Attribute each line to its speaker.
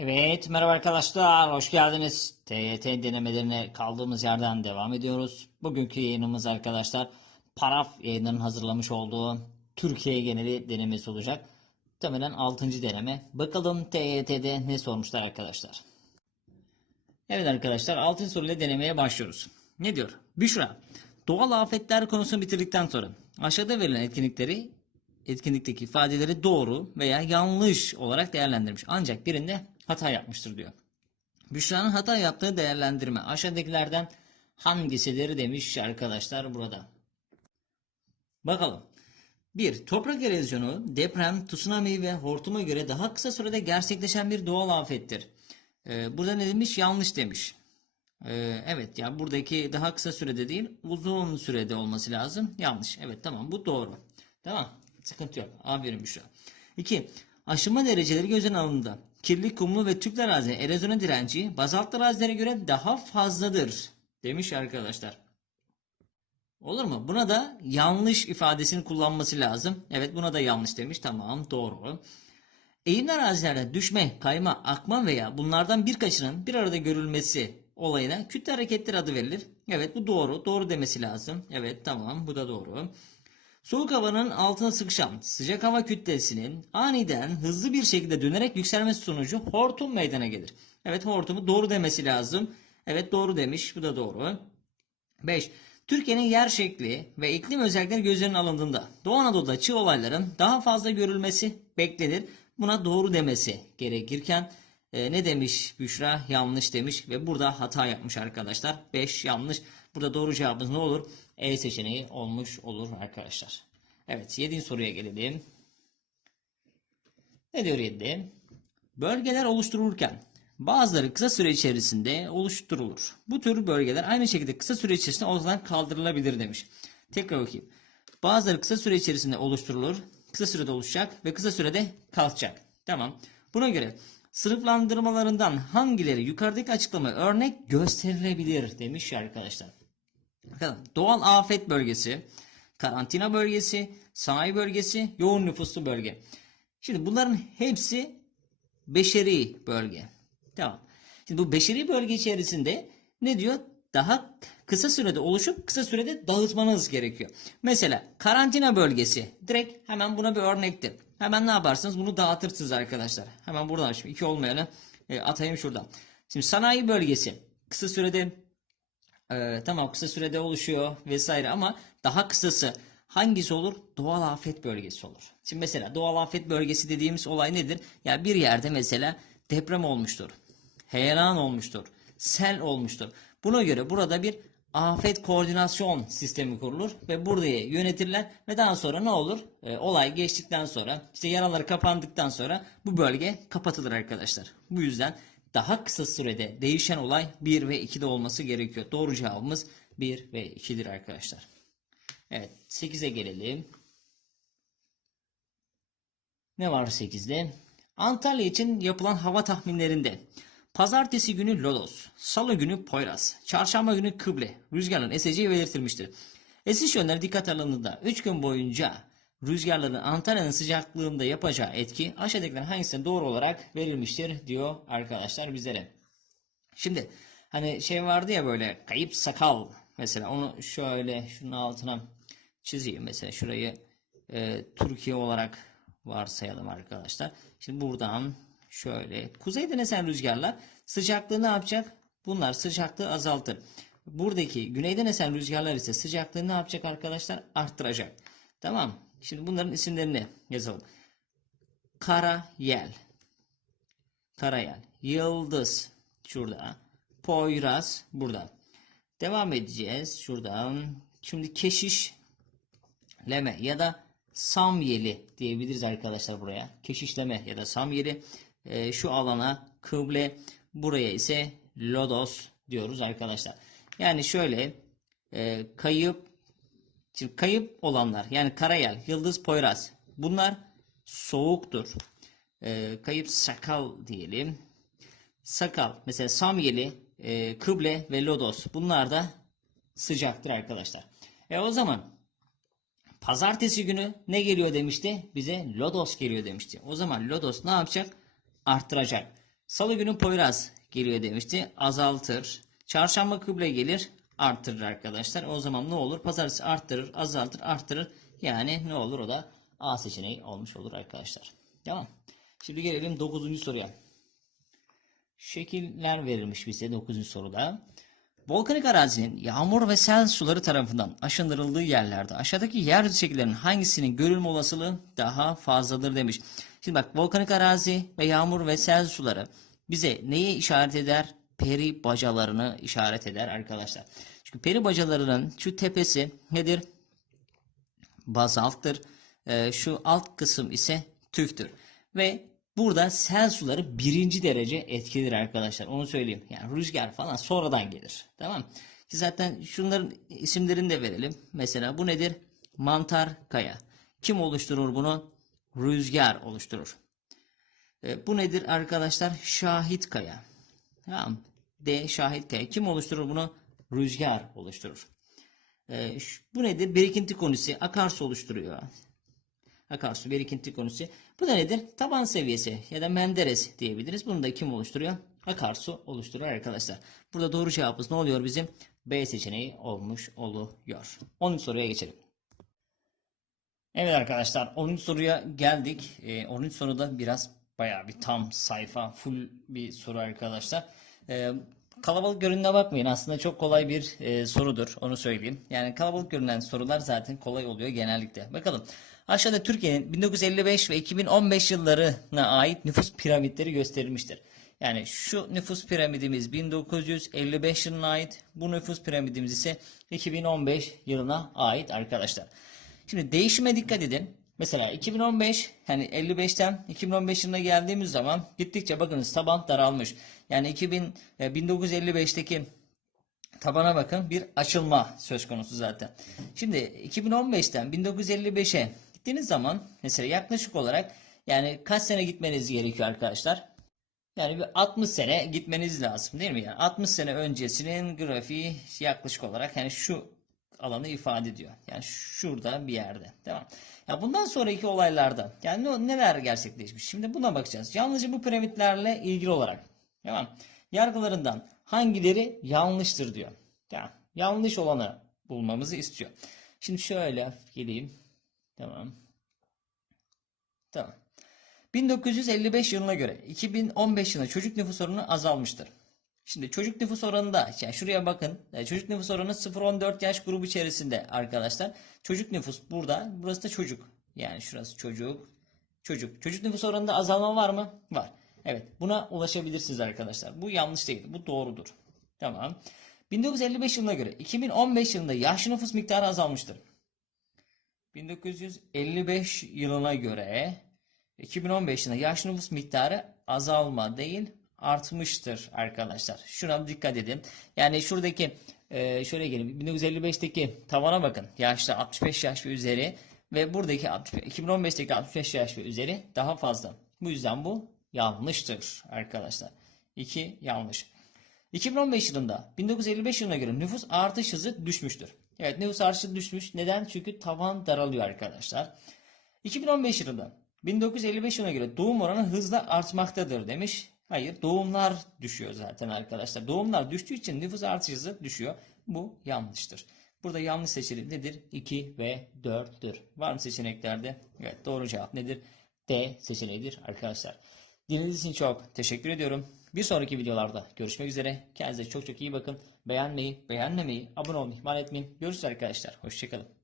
Speaker 1: Evet, merhaba arkadaşlar, hoş geldiniz. TYT denemelerine kaldığımız yerden devam ediyoruz. Bugünkü yayınımız arkadaşlar, Paraf yayınlarının hazırlamış olduğu Türkiye geneli denemesi olacak. Muhtemelen 6. deneme. Bakalım TYT'de ne sormuşlar arkadaşlar. Evet arkadaşlar, 6. soruyla denemeye başlıyoruz. Ne diyor? Büşra, doğal afetler konusunu bitirdikten sonra aşağıda verilen etkinlikleri etkinlikteki ifadeleri doğru veya yanlış olarak değerlendirmiş. Ancak birinde hata yapmıştır diyor. Büşra'nın hata yaptığı değerlendirme aşağıdakilerden hangisidir demiş arkadaşlar burada. Bakalım. 1. Toprak erozyonu, deprem, tsunami ve hortuma göre daha kısa sürede gerçekleşen bir doğal afettir. Ee, burada ne demiş? Yanlış demiş. Ee, evet ya buradaki daha kısa sürede değil uzun sürede olması lazım. Yanlış. Evet tamam bu doğru. Tamam. Sıkıntı yok. Aferin Büşra. 2. Aşınma dereceleri göz önüne alındığında kirli, kumlu ve tüklü arazi erozyona direnci bazalt arazilere göre daha fazladır demiş arkadaşlar. Olur mu? Buna da yanlış ifadesini kullanması lazım. Evet buna da yanlış demiş. Tamam doğru. Eğimli arazilerde düşme, kayma, akma veya bunlardan birkaçının bir arada görülmesi olayına kütle hareketleri adı verilir. Evet bu doğru. Doğru demesi lazım. Evet tamam bu da doğru. Soğuk havanın altına sıkışan sıcak hava kütlesinin aniden hızlı bir şekilde dönerek yükselmesi sonucu hortum meydana gelir. Evet hortumu doğru demesi lazım. Evet doğru demiş. Bu da doğru. 5. Türkiye'nin yer şekli ve iklim özellikleri göz önüne alındığında Doğu Anadolu'da çığ olayların daha fazla görülmesi beklenir. Buna doğru demesi gerekirken e, ne demiş Büşra? Yanlış demiş ve burada hata yapmış arkadaşlar. 5 yanlış. Burada doğru cevabımız ne olur? E seçeneği olmuş olur arkadaşlar. Evet 7. soruya gelelim. Ne diyor 7? Bölgeler oluşturulurken bazıları kısa süre içerisinde oluşturulur. Bu tür bölgeler aynı şekilde kısa süre içerisinde ortadan kaldırılabilir demiş. Tekrar okuyayım. Bazıları kısa süre içerisinde oluşturulur, kısa sürede oluşacak ve kısa sürede kalkacak. Tamam. Buna göre sınıflandırmalarından hangileri yukarıdaki açıklama örnek gösterilebilir demiş arkadaşlar. Bakalım. Doğal afet bölgesi, karantina bölgesi, sanayi bölgesi, yoğun nüfuslu bölge. Şimdi bunların hepsi beşeri bölge. Tamam. Şimdi bu beşeri bölge içerisinde ne diyor? Daha kısa sürede oluşup kısa sürede dağıtmanız gerekiyor. Mesela karantina bölgesi direkt hemen buna bir örnektir. Hemen ne yaparsınız? Bunu dağıtırsınız arkadaşlar. Hemen buradan şimdi iki olmayanı e, atayım şuradan. Şimdi sanayi bölgesi kısa sürede ee, tamam kısa sürede oluşuyor vesaire ama daha kısası hangisi olur? Doğal afet bölgesi olur. Şimdi mesela doğal afet bölgesi dediğimiz olay nedir? Ya bir yerde mesela deprem olmuştur. Heyelan olmuştur. Sel olmuştur. Buna göre burada bir afet koordinasyon sistemi kurulur ve buraya yönetirler ve daha sonra ne olur? Ee, olay geçtikten sonra işte yaralar kapandıktan sonra bu bölge kapatılır arkadaşlar. Bu yüzden daha kısa sürede değişen olay 1 ve 2'de olması gerekiyor. Doğru cevabımız 1 ve 2'dir arkadaşlar. Evet 8'e gelelim. Ne var 8'de? Antalya için yapılan hava tahminlerinde Pazartesi günü Lodos, Salı günü Poyraz, Çarşamba günü Kıble, rüzgarların eseceği belirtilmiştir. Esiş yönleri dikkat alındığında 3 gün boyunca rüzgarların Antalya'nın sıcaklığında yapacağı etki aşağıdakilerin hangisine doğru olarak verilmiştir diyor arkadaşlar bizlere. Şimdi hani şey vardı ya böyle kayıp sakal mesela onu şöyle şunun altına çizeyim mesela şurayı e, Türkiye olarak varsayalım arkadaşlar. Şimdi buradan şöyle kuzeyden esen rüzgarlar sıcaklığı ne yapacak? Bunlar sıcaklığı azaltır. Buradaki güneyden esen rüzgarlar ise sıcaklığı ne yapacak arkadaşlar? Arttıracak. Tamam. Şimdi bunların isimlerini yazalım. Kara yel. Kara yel. Yıldız. Şurada. Poyraz. Burada. Devam edeceğiz. Şuradan. Şimdi keşiş. Leme ya da samyeli diyebiliriz arkadaşlar buraya. Keşişleme ya da samyeli. Ee, şu alana kıble. Buraya ise lodos diyoruz arkadaşlar. Yani şöyle e, kayıp Şimdi kayıp olanlar yani Karayel, Yıldız, Poyraz bunlar soğuktur. Ee, kayıp sakal diyelim. Sakal mesela Samyeli, e, Kıble ve Lodos bunlar da sıcaktır arkadaşlar. E o zaman pazartesi günü ne geliyor demişti? Bize Lodos geliyor demişti. O zaman Lodos ne yapacak? Arttıracak. Salı günü Poyraz geliyor demişti. Azaltır. Çarşamba kıble gelir. Arttırır arkadaşlar. O zaman ne olur? Pazartesi arttırır, azaltır, arttırır. Yani ne olur? O da A seçeneği olmuş olur arkadaşlar. Tamam. Şimdi gelelim 9. soruya. Şekiller verilmiş bize 9. soruda. Volkanik arazinin yağmur ve sel suları tarafından aşındırıldığı yerlerde aşağıdaki yeryüzü şekillerinin hangisinin görülme olasılığı daha fazladır demiş. Şimdi bak volkanik arazi ve yağmur ve sel suları bize neyi işaret eder? Peri bacalarını işaret eder arkadaşlar. Çünkü peri bacalarının şu tepesi nedir? Bazalttır. Ee, şu alt kısım ise tüftür. Ve burada sel suları birinci derece etkilidir arkadaşlar. Onu söyleyeyim. Yani rüzgar falan sonradan gelir. Tamam. Ki zaten şunların isimlerini de verelim. Mesela bu nedir? Mantar kaya. Kim oluşturur bunu? Rüzgar oluşturur. E, bu nedir arkadaşlar? Şahit kaya. Tamam. D şahit kaya. Kim oluşturur bunu? Rüzgar oluşturur. E, şu- bu nedir? Birikinti konisi. Akarsu oluşturuyor. Akarsu birikinti konusu. Bu da nedir? Taban seviyesi ya da Menderes diyebiliriz. Bunu da kim oluşturuyor? Akarsu oluşturuyor arkadaşlar. Burada doğru cevabımız ne oluyor bizim? B seçeneği olmuş oluyor. 10. soruya geçelim. Evet arkadaşlar 10. soruya geldik. Ee, 10. soruda biraz bayağı bir tam sayfa full bir soru arkadaşlar. Ee, kalabalık görününe bakmayın aslında çok kolay bir e, sorudur onu söyleyeyim. Yani kalabalık görünen sorular zaten kolay oluyor genellikle. Bakalım aşağıda Türkiye'nin 1955 ve 2015 yıllarına ait nüfus piramitleri gösterilmiştir. Yani şu nüfus piramidimiz 1955 yılına ait bu nüfus piramidimiz ise 2015 yılına ait arkadaşlar. Şimdi değişime dikkat edin. Mesela 2015 hani 55'ten 2015 yılına geldiğimiz zaman gittikçe bakınız taban daralmış. Yani 2000 e, 1955'teki tabana bakın bir açılma söz konusu zaten. Şimdi 2015'ten 1955'e gittiğiniz zaman mesela yaklaşık olarak yani kaç sene gitmeniz gerekiyor arkadaşlar? Yani bir 60 sene gitmeniz lazım değil mi? Yani 60 sene öncesinin grafiği yaklaşık olarak yani şu alanı ifade ediyor. Yani şurada bir yerde. Tamam. Ya bundan sonraki olaylarda yani ne- neler gerçekleşmiş? Şimdi buna bakacağız. Yalnızca bu piramitlerle ilgili olarak. Tamam. Yargılarından hangileri yanlıştır diyor. Tamam. Yanlış olanı bulmamızı istiyor. Şimdi şöyle geleyim. Tamam. Tamam. 1955 yılına göre 2015 yılında çocuk nüfus oranı azalmıştır. Şimdi çocuk nüfus oranında yani şuraya bakın. e, Çocuk nüfus oranı 0-14 yaş grubu içerisinde arkadaşlar. Çocuk nüfus burada. Burası da çocuk. Yani şurası çocuk. Çocuk. Çocuk nüfus oranında azalma var mı? Var. Evet. Buna ulaşabilirsiniz arkadaşlar. Bu yanlış değil. Bu doğrudur. Tamam. 1955 yılına göre 2015 yılında yaşlı nüfus miktarı azalmıştır. 1955 yılına göre 2015 yılında yaş nüfus miktarı azalma değil artmıştır arkadaşlar. Şuna dikkat edin. Yani şuradaki e, şöyle gelin 1955'teki tavana bakın. Yaşlı 65 yaş ve üzeri ve buradaki 60 2015'teki 65 yaş ve üzeri daha fazla. Bu yüzden bu yanlıştır arkadaşlar. 2 yanlış. 2015 yılında 1955 yılına göre nüfus artış hızı düşmüştür. Evet nüfus artışı düşmüş. Neden? Çünkü tavan daralıyor arkadaşlar. 2015 yılında 1955 yılına göre doğum oranı hızla artmaktadır demiş. Hayır doğumlar düşüyor zaten arkadaşlar. Doğumlar düştüğü için nüfus artış hızı düşüyor. Bu yanlıştır. Burada yanlış seçeneği nedir? 2 ve 4'tür. Var mı seçeneklerde? Evet doğru cevap nedir? D seçeneğidir arkadaşlar. Dinlediğiniz için çok teşekkür ediyorum. Bir sonraki videolarda görüşmek üzere. Kendinize çok çok iyi bakın. Beğenmeyi, beğenmemeyi, abone olmayı ihmal etmeyin. Görüşürüz arkadaşlar. Hoşçakalın.